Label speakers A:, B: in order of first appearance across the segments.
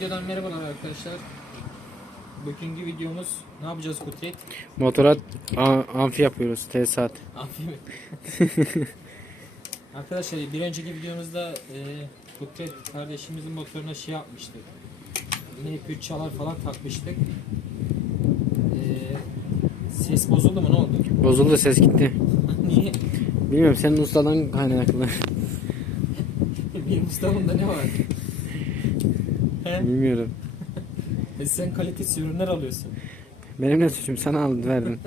A: videodan merhabalar arkadaşlar. Bugünkü videomuz ne yapacağız Kutret?
B: Motora amfi yapıyoruz tesisat.
A: Amfi mi? arkadaşlar bir önceki videomuzda e, Kutret kardeşimizin motoruna şey yapmıştık. MP3 çalar falan takmıştık. E, ses bozuldu mu ne oldu?
B: Bozuldu ses gitti.
A: Niye?
B: Bilmiyorum senin ustadan kaynaklı.
A: Benim ustamında ne var? He?
B: Bilmiyorum.
A: E sen kalitesiz ürünler alıyorsun.
B: Benim ne suçum sana aldı verdin.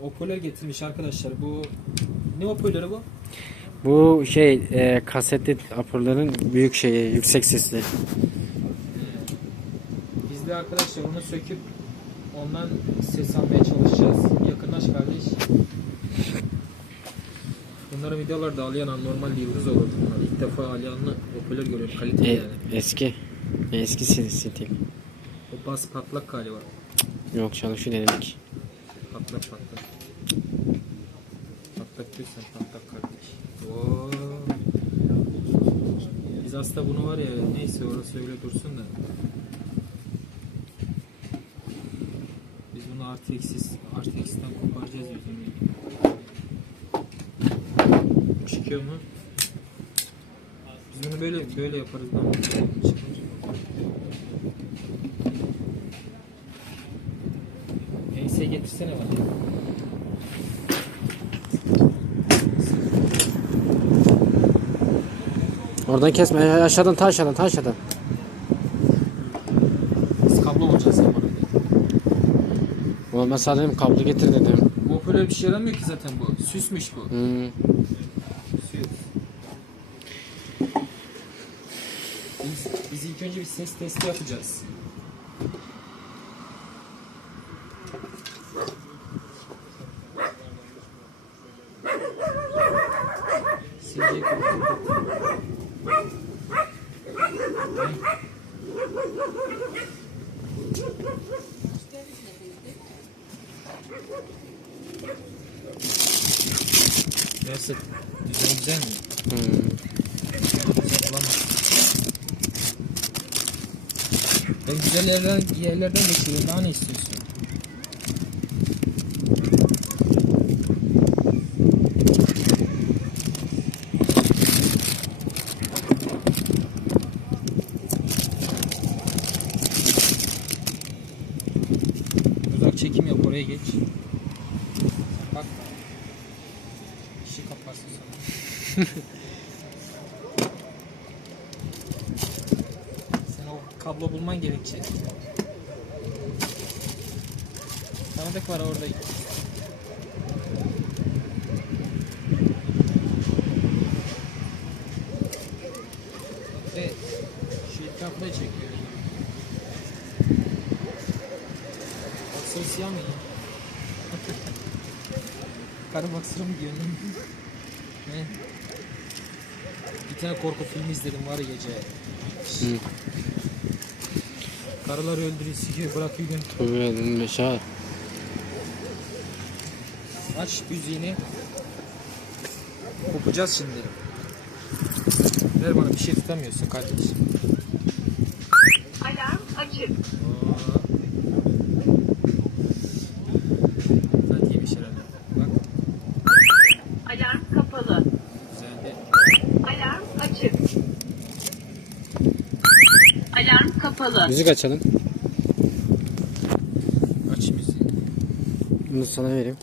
A: Hoparlör getirmiş arkadaşlar. Bu ne hoparlörü bu?
B: Bu şey e, kasetli hoparlörün büyük şeyi yüksek sesli.
A: Biz de arkadaşlar onu söküp ondan ses almaya çalışacağız. Yakınlaş kardeş. Bunları videolarda Aliyan'a normal yıldız olur bunlar. İlk defa Aliyan'la hoparlör görüyorum. Kaliteli
B: E,
A: yani.
B: eski. Eski sil- stil.
A: O bas patlak galiba.
B: Yok çalışıyor denedik.
A: Patlak patlak. Patlak diyorsan patlak kardeş. Oo. Biz aslında bunu var ya neyse orası öyle dursun da. Biz bunu eksiden koparacağız yüzünü. Çıkıyor mu? Biz bunu böyle böyle yaparız. Ben çıkar. Ense getirsene bana.
B: Oradan kesme aşağıdan ta aşağıdan ta aşağıdan.
A: Biz kablo bulacağız sen bana.
B: Ulan ben sana dedim kablo getir dedim.
A: Bu hoparlör bir şey yaramıyor ki zaten bu. Süsmüş bu.
B: Hmm.
A: Süs. Biz, biz ilk önce bir ses testi yapacağız. Nasıl? Güzel güzel mi?
B: Hmm.
A: Yapılamaz. Ben güzel yerlerden, yerlerden geçiyorum. Daha ne istiyorsun? Uzak çekim yap oraya geç. Bak. İşi kaparsın sonra. Sen o kablo bulman gerekecek. Tanıdık var orada. Ve da çekiyor. Sosyal mı? Karı baksırı mı diyorsun? ne? Bir tane korku filmi izledim var ya gece. Karılar öldürüyor, sikiyor, bırakıyor gün.
B: Tabii dedim beşer.
A: Aç müziğini. Kopacağız şimdi. Ver bana bir şey tutamıyorsun kardeşim.
C: Alarm açık.
A: Oo. Zaten iyiymiş herhalde. Bak
C: Alarm kapalı.
A: güzeldi.
C: Alarm açık. Alarm kapalı.
B: Müzik açalım.
A: Aç müziği.
B: Bunu sana vereyim.